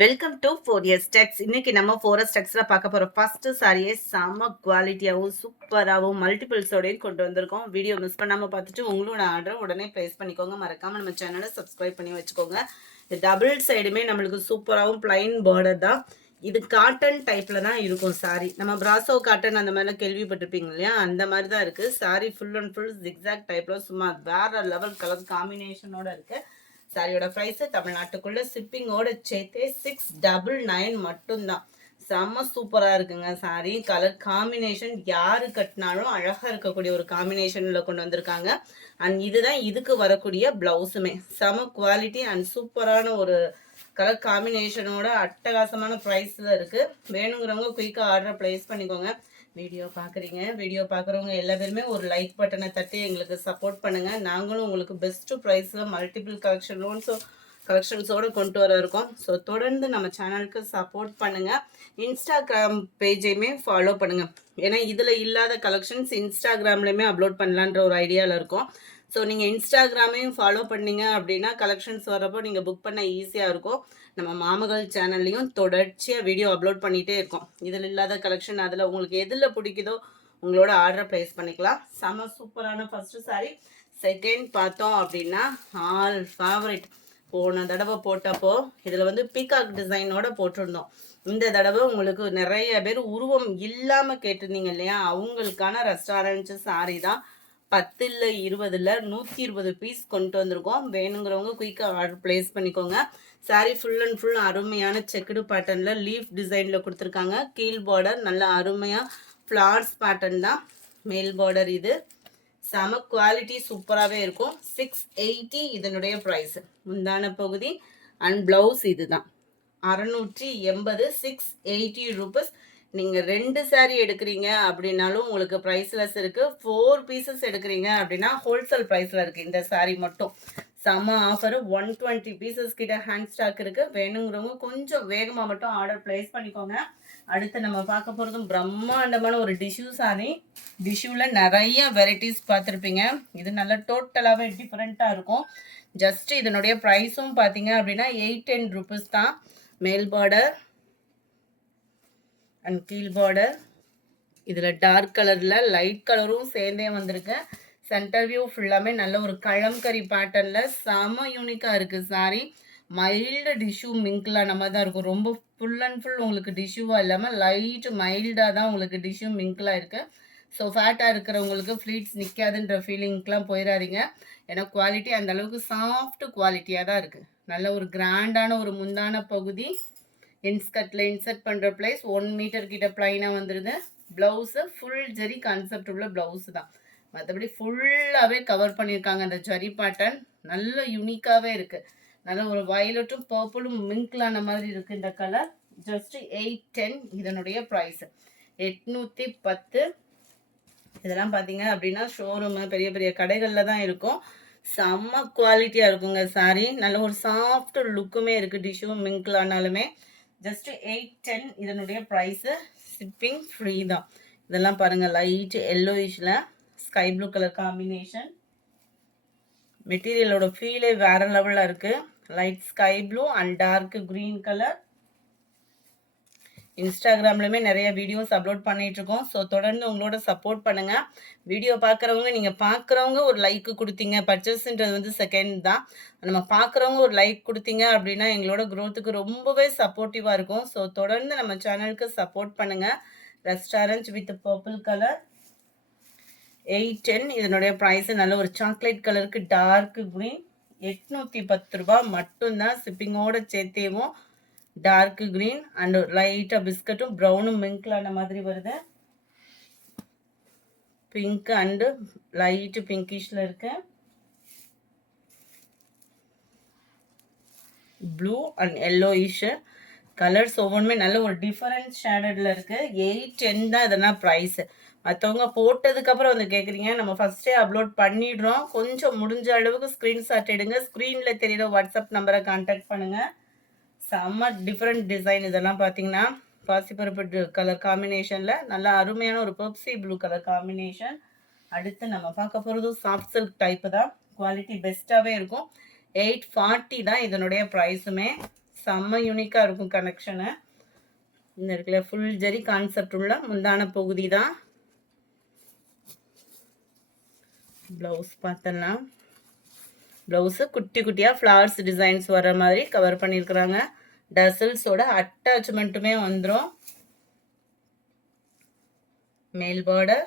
Welcome to 4S Techs. இன்னைக்கு நம்ம 4S Techsல பார்க்க போற ஃபர்ஸ்ட் சாரியே செம குவாலிட்டியாவும் சூப்பராகவும் மல்டிபிள்ஸோடையும் கொண்டு வந்திருக்கோம். வீடியோ மிஸ் பண்ணாம பார்த்துட்டு உங்களோட ஆர்டர் உடனே பிளேஸ் பண்ணிக்கோங்க. மறக்காம நம்ம சேனலை சப்ஸ்கிரைப் பண்ணி வச்சுக்கோங்க. இது டபுள் சைடுமே நம்மளுக்கு சூப்பராகவும் பிளைன் பார்டர் தான். இது காட்டன் டைப்ல தான் இருக்கும் சாரி. நம்ம பிராசோ காட்டன் அந்த மாதிரிலாம் கேள்விப்பட்டிருப்பீங்க இல்லையா, அந்த மாதிரி தான் இருக்கு sorry. Full and full zigzag டைப்ல சும்மா வேற லெவல் கலர் காம்பினேஷனோட இருக்கு. சாரியோட ப்ரைஸ் தமிழ்நாட்டுக்குள்ள ஷிப்பிங்கோட சேர்த்தே 699 மட்டும்தான். செம்ம சூப்பரா இருக்குங்க சாரி. கலர் காம்பினேஷன் யாரு கட்டினாலும் அழகா இருக்கக்கூடிய ஒரு காம்பினேஷன்ல கொண்டு வந்திருக்காங்க. அண்ட் இதுதான் இதுக்கு வரக்கூடிய பிளவுஸுமே செம குவாலிட்டி அண்ட் சூப்பரான ஒரு கலர் காம்பினேஷனோட அட்டகாசமான ப்ரைஸ்ல இருக்கு. வேணுங்கிறவங்க குயிக்கா ஆர்டர் பிளேஸ் பண்ணிக்கோங்க. வீடியோ பார்க்குறீங்க, வீடியோ பார்க்குறவங்க எல்லா பேருமே ஒரு லைக் பட்டனை தட்டி எங்களுக்கு சப்போர்ட் பண்ணுங்கள். நாங்களும் உங்களுக்கு பெஸ்ட்டு ப்ரைஸில் மல்டிபிள் கலெக்ஷன்ஸோடு கொண்டு வர இருக்கோம். ஸோ தொடர்ந்து நம்ம சேனலுக்கு சப்போர்ட் பண்ணுங்கள். இன்ஸ்டாகிராம் பேஜையுமே ஃபாலோ பண்ணுங்கள். ஏன்னா இதில் இல்லாத கலெக்ஷன்ஸ் இன்ஸ்டாகிராம்லேயுமே அப்லோட் பண்ணலான்ற ஒரு ஐடியாவில் இருக்கும். ஸோ நீங்கள் இன்ஸ்டாகிராமையும் ஃபாலோ பண்ணீங்க அப்படின்னா கலெக்ஷன்ஸ் வரப்போ நீங்கள் புக் பண்ண ஈஸியாக இருக்கும். நம்ம மாமகள் சேனல்லையும் தொடர்ச்சியாக வீடியோ அப்லோட் பண்ணிகிட்டே இருக்கோம். இதில் இல்லாத கலெக்ஷன் அதில் உங்களுக்கு எதில் பிடிக்குதோ உங்களோட ஆர்டர் ப்ளேஸ் பண்ணிக்கலாம். செம சூப்பரான ஃபஸ்ட்டு சாரி. செகண்ட் பார்த்தோம் அப்படின்னா ஆல் ஃபேவரட். போன தடவை போட்டப்போ இதில் வந்து பீகாக் டிசைனோட போட்டிருந்தோம். இந்த தடவை உங்களுக்கு நிறைய பேர் உருவம் இல்லாமல் கேட்டிருந்தீங்க இல்லையா, அவங்களுக்கான ரெஸ்டாரண்ட்ஸ் சாரி தான். 10 இல்லை 20 120 பீஸ் கொண்டு வந்திருக்கோம். வேணுங்கிறவங்க குயிக்காக ஆர்டர் பிளேஸ் பண்ணிக்கோங்க. சாரி ஃபுல் அண்ட் ஃபுல் அருமையான செக்குடு பேட்டர்னில் லீஃப் டிசைனில் கொடுத்துருக்காங்க. கீழ் பார்டர் நல்ல அருமையாக ஃப்ளார்ஸ் பேட்டர்ன் தான். மேல் பார்டர் இது செம குவாலிட்டி சூப்பராகவே இருக்கும். 680 இதனுடைய ப்ரைஸ். முந்தான பகுதி அண்ட் ப்ளவுஸ் இது தான் 680 680 ரூபீஸ். நீங்கள் 2 சாரீ எடுக்கிறீங்க அப்படின்னாலும் உங்களுக்கு ப்ரைஸ்லெஸ் இருக்குது. 4 பீசஸ் எடுக்கிறீங்க அப்படின்னா ஹோல்சேல் ப்ரைஸில் இருக்குது. இந்த சாரீ மட்டும் செம்ம ஆஃபர். 120 பீசஸ் கிட்ட ஹேண்ட் ஸ்டாக் இருக்குது. வேணுங்கிறவங்க கொஞ்சம் வேகமாக மட்டும் ஆர்டர் ப்ளேஸ் பண்ணிக்கோங்க. அடுத்து நம்ம பார்க்க போகிறதும் பிரம்மாண்டமான ஒரு டிஷ்யூ சாரி. டிஷ்யூவில் நிறைய வெரைட்டிஸ் பார்த்துருப்பீங்க. இது நல்லா டோட்டலாகவே டிஃப்ரெண்ட்டாக இருக்கும். ஜஸ்ட் இதனுடைய ப்ரைஸும் பார்த்தீங்க அப்படின்னா 810 ரூபீஸ் தான். மேல் பார்டர் அண்ட் கீழ் பார்டர். இதில் டார்க் கலரில் லைட் கலரும் சேர்ந்தே வந்திருக்கு. சென்டர் வியூ ஃபுல்லாமே நல்ல ஒரு கழம்கரி பேட்டர்னில் செம யூனிக்காக இருக்குது சாரி. மைல்டு டிஷ்யூ மிங்க்லாம் நம்ம தான் இருக்கும். ரொம்ப ஃபுல் அண்ட் ஃபுல் உங்களுக்கு டிஷ்யூவாக இல்லாமல் லைட்டு மைல்டாக தான் உங்களுக்கு டிஷ்யூ மிங்க்லாம் இருக்குது. ஸோ ஃபேட்டாக இருக்கிறவங்களுக்கு ஃப்ளீட்ஸ் நிற்காதுன்ற ஃபீலிங்க்கெலாம் போயிடாதீங்க. ஏன்னா குவாலிட்டி அந்த அளவுக்கு சாஃப்ட் குவாலிட்டியாக தான் இருக்குது. நல்ல ஒரு கிராண்டான ஒரு முந்தான பகுதி. இன்ஸ்கட்டில் இன்சர்ட் பண்ணுற ப்ளேஸ் 1 மீட்டர் கிட்ட ப்ளைனாக வந்துடுது. ப்ளவுஸு ஃபுல் ஜரி கான்செப்ட் உள்ள ப்ளவுஸு தான். மற்றபடி ஃபுல்லாகவே கவர் பண்ணியிருக்காங்க. அந்த ஜரி பேட்டர்ன் நல்ல யூனிக்காகவே இருக்குது. நல்ல ஒரு வயலட்டும் பர்பிளும் மிங்க்லான மாதிரி இருக்குது இந்த கலர். ஜஸ்ட் 810 இதனுடைய ப்ரைஸு. 810. இதெல்லாம் பார்த்தீங்க அப்படின்னா ஷோரூமு பெரிய பெரிய கடைகளில் தான் இருக்கும். செம்ம குவாலிட்டியாக இருக்குங்க சாரி. நல்ல ஒரு சாஃப்ட் லுக்குமே இருக்குது. டிஷ்யூ மிங்க்லானாலுமே ஜஸ்ட் 810 இதனுடைய ப்ரைஸு. ஷிப்பிங் ஃப்ரீ தான். இதெல்லாம் பாருங்கள் லைட் எல்லோயிஷில் ஸ்கை ப்ளூ கலர் காம்பினேஷன். மெட்டீரியலோட ஃபீலே வேறு லெவலில் இருக்குது. Light sky blue and dark green colour. இன்ஸ்டாகிராம்லையுமே நிறைய வீடியோஸ் அப்லோட் பண்ணிகிட்ருக்கோம். ஸோ தொடர்ந்து உங்களோட சப்போர்ட் பண்ணுங்கள். வீடியோ பார்க்குறவங்க நீங்கள் பார்க்குறவங்க ஒரு லைக்கு கொடுத்தீங்க. பர்ச்சேஸ்ன்றது வந்து செகண்ட் தான். நம்ம பார்க்குறவங்க ஒரு லைக் கொடுத்தீங்க அப்படின்னா எங்களோட க்ரோத்துக்கு ரொம்பவே சப்போர்ட்டிவாக இருக்கும். ஸோ தொடர்ந்து நம்ம சேனலுக்கு சப்போர்ட் பண்ணுங்கள். ரெஸ்டாரண்ட் வித் பர்பிள் கலர் 810 இதனுடைய ப்ரைஸு. நல்ல ஒரு சாக்லேட் கலருக்கு டார்க் க்ரீன் 810 ரூபா மட்டும்தான். ஷிப்பிங்கோட சேர்த்தேவும் டார்க் க்ரீன் அண்ட் லைட்டாக பிஸ்கட்டும் ப்ரௌனும் மிங்க்லான மாதிரி வருது. பிங்க் அண்டு லைட்டு பிங்கிஷில் இருக்கு. ப்ளூ அண்ட் எல்லோயிஷு கலர்ஸ் ஒவ்வொன்றுமே நல்ல ஒரு டிஃபரன்ஸ் ஷேடடில் இருக்குது. 810 தான் இதெல்லாம் ப்ரைஸு. மற்றவங்க போட்டதுக்கப்புறம் வந்து கேட்குறீங்க. நம்ம ஃபஸ்ட்டே அப்லோட் பண்ணிடுறோம். கொஞ்சம் முடிஞ்ச அளவுக்கு ஸ்க்ரீன்ஷாட் எடுங்க. ஸ்க்ரீனில் தெரியுற வாட்ஸ்அப் நம்பரை கான்டாக்ட் பண்ணுங்கள். செம்ம டிஃப்ரெண்ட் டிசைன். இதெல்லாம் பார்த்தீங்கன்னா பாசிப்பருப்பு கலர் காம்பினேஷனில் நல்லா அருமையான ஒரு பெப்சி ப்ளூ கலர் காம்பினேஷன். அடுத்து நம்ம பார்க்க போகிறதும் சாஃப்ட் சில்க் டைப்பு தான். குவாலிட்டி பெஸ்ட்டாகவே இருக்கும். 840 தான் இதனுடைய ப்ரைஸுமே. செம்ம யூனிக்கா இருக்கும் கனெக்ஷனு. இந்த இடத்துல ஃபுல் ஜரி கான்செப்ட் உள்ள முந்தான பகுதி தான். ப்ளவுஸ் பார்த்தலாம். ப்ளவுஸு குட்டி குட்டியாக ஃப்ளவர்ஸ் டிசைன்ஸ் வர மாதிரி கவர் பண்ணியிருக்கிறாங்க. டசல்ஸோட அட்டாச்மெண்ட்டுமே வந்துடும். மேல் பார்டர்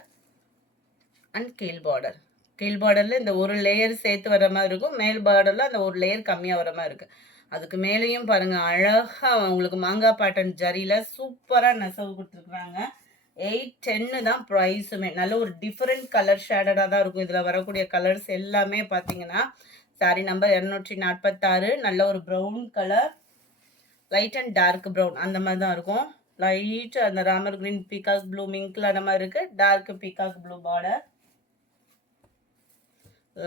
அண்ட் கீழ் பார்டர். கீழ் பார்டரில் இந்த ஒரு லேயர் சேர்த்து வர மாதிரி இருக்கும். மேல் பார்டரில் அந்த ஒரு லேயர் கம்மியாக வர மாதிரி இருக்குது. அதுக்கு மேலேயும் பாருங்கள் அழகாக உங்களுக்கு மாங்காய் பேட்டர்ன் ஜரியில் சூப்பராக நெசவு கொடுத்துருக்குறாங்க. 810 தான் ப்ரைஸுமே. நல்ல ஒரு டிஃப்ரெண்ட் கலர் ஷேடடாக தான் இருக்கும். இதில் வரக்கூடிய கலர்ஸ் எல்லாமே பார்த்தீங்கன்னா சாரி நம்பர் 246. நல்ல ஒரு brown colour, light and dark brown அந்த மாதிரி தான் இருக்கும். லைட் அந்த ராமர் கிரீன், பீகாக் ப்ளூ, மிங்க்ல அந்த மாதிரி இருக்கு. Dark peacock blue border,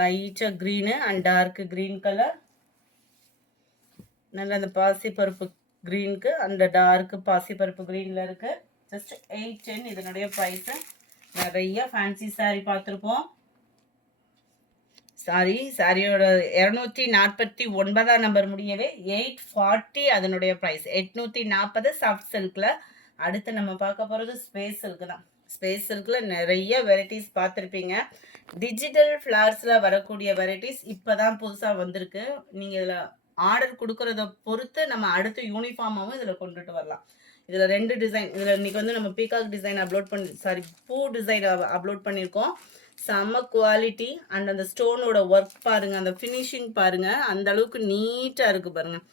light green and dark green colour. நல்ல அந்த பாசிப்பருப்பு கிரீனுக்கு அந்த டார்க் பாசிப்பருப்பு கிரீன்ல இருக்கு. ஜஸ்ட் 810 இதனுடைய ப்ரைஸு. நிறைய ஃபேன்சி சாரீ பார்த்துருப்போம். சாரியோட 249 நம்பர் முடியவே 840 அதனுடைய ப்ரைஸ். 840 சாஃப்ட் சில்கில். அடுத்து நம்ம பார்க்க போகிறது ஸ்பேஸ் சில்க் தான். ஸ்பேஸ் சில்கில் நிறைய வெரைட்டிஸ் பார்த்துருப்பீங்க. டிஜிட்டல் ஃப்ளார்ஸில் வரக்கூடிய வெரைட்டிஸ் இப்போ தான் புதுசாக வந்திருக்கு. நீங்கள் இதில் ஆர்டர் கொடுக்குறத பொறுத்து நம்ம அடுத்த யூனிஃபார்மாகவும் இதில் கொண்டுட்டு வரலாம். இதில் 2 டிசைன். இதில் இன்றைக்கி வந்து நம்ம பீகாக் டிசைன் பூ டிசைன் அப்லோட் பண்ணியிருக்கோம். செம்ம குவாலிட்டி அண்ட் அந்த ஸ்டோனோட ஒர்க் பாருங்கள், அந்த ஃபினிஷிங் பாருங்கள், அந்த அளவுக்கு நீட்டாக இருக்குது பாருங்கள்.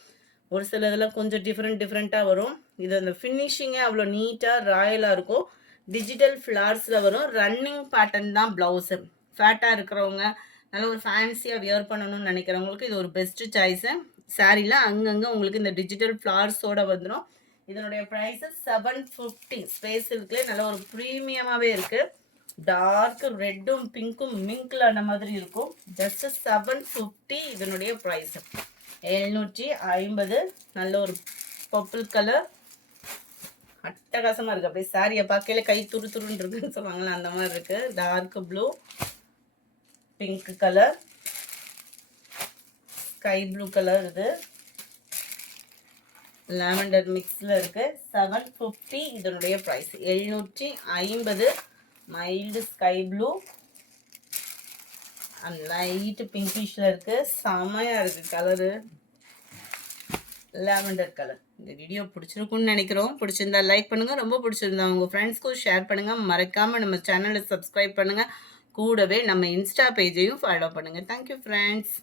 ஒரு சில இதெல்லாம் கொஞ்சம் டிஃப்ரெண்ட்டாக வரும். இது அந்த ஃபினிஷிங்கே அவ்வளோ நீட்டாக ராயலாக இருக்கும். டிஜிட்டல் ஃப்ளார்ஸில் வரும். ரன்னிங் பேட்டர்ன் தான் ப்ளவுஸு. ஃபேட்டாக இருக்கிறவங்க, நல்ல ஒரு ஃபேன்சியாக வியர் பண்ணணும்னு நினைக்கிறவங்களுக்கு இது ஒரு பெஸ்ட்டு சாய்ஸு. சாரியில் அங்கங்கே உங்களுக்கு இந்த டிஜிட்டல் ஃப்ளார்ஸோடு வந்துடும். இதனுடைய ப்ரைஸு 750. ஸ்பேஸ் சில்க்லேயே நல்ல ஒரு ப்ரீமியமாகவே இருக்குது. டார்க் ரெட்டும் பிங்க்கும் மிங்க்ல அந்த மாதிரி இருக்கும். ஜஸ்ட் 750 இதனுடைய ப்ரைஸ். 750. நல்ல ஒரு பர்பிள் கலர் அட்டகாசமாக இருக்குது. அப்படியே சாரியை பார்க்கல கை துருன்னு இருக்குன்னு சொல்லுவாங்களே அந்த மாதிரி இருக்குது. Dark blue, pink colour, sky blue colour, இது லாவெண்டர் மிக்ஸில் இருக்குது. 750 இதனுடைய price. 750. Mild sky blue and light பிங்கிஷில் இருக்குது. செமையாக இருக்குது கலரு. Lavender colour. இந்த வீடியோ பிடிச்சிருக்குன்னு நினைக்கிறோம். பிடிச்சிருந்தா லைக் பண்ணுங்கள். ரொம்ப பிடிச்சிருந்தா உங்கள் ஃப்ரெண்ட்ஸ்க்கும் ஷேர் பண்ணுங்கள். மறக்காமல் நம்ம சேனலை சப்ஸ்கிரைப் பண்ணுங்கள். கூடவே நம்ம இன்ஸ்டா பேஜையும் ஃபாலோ பண்ணுங்கள். Thank you friends.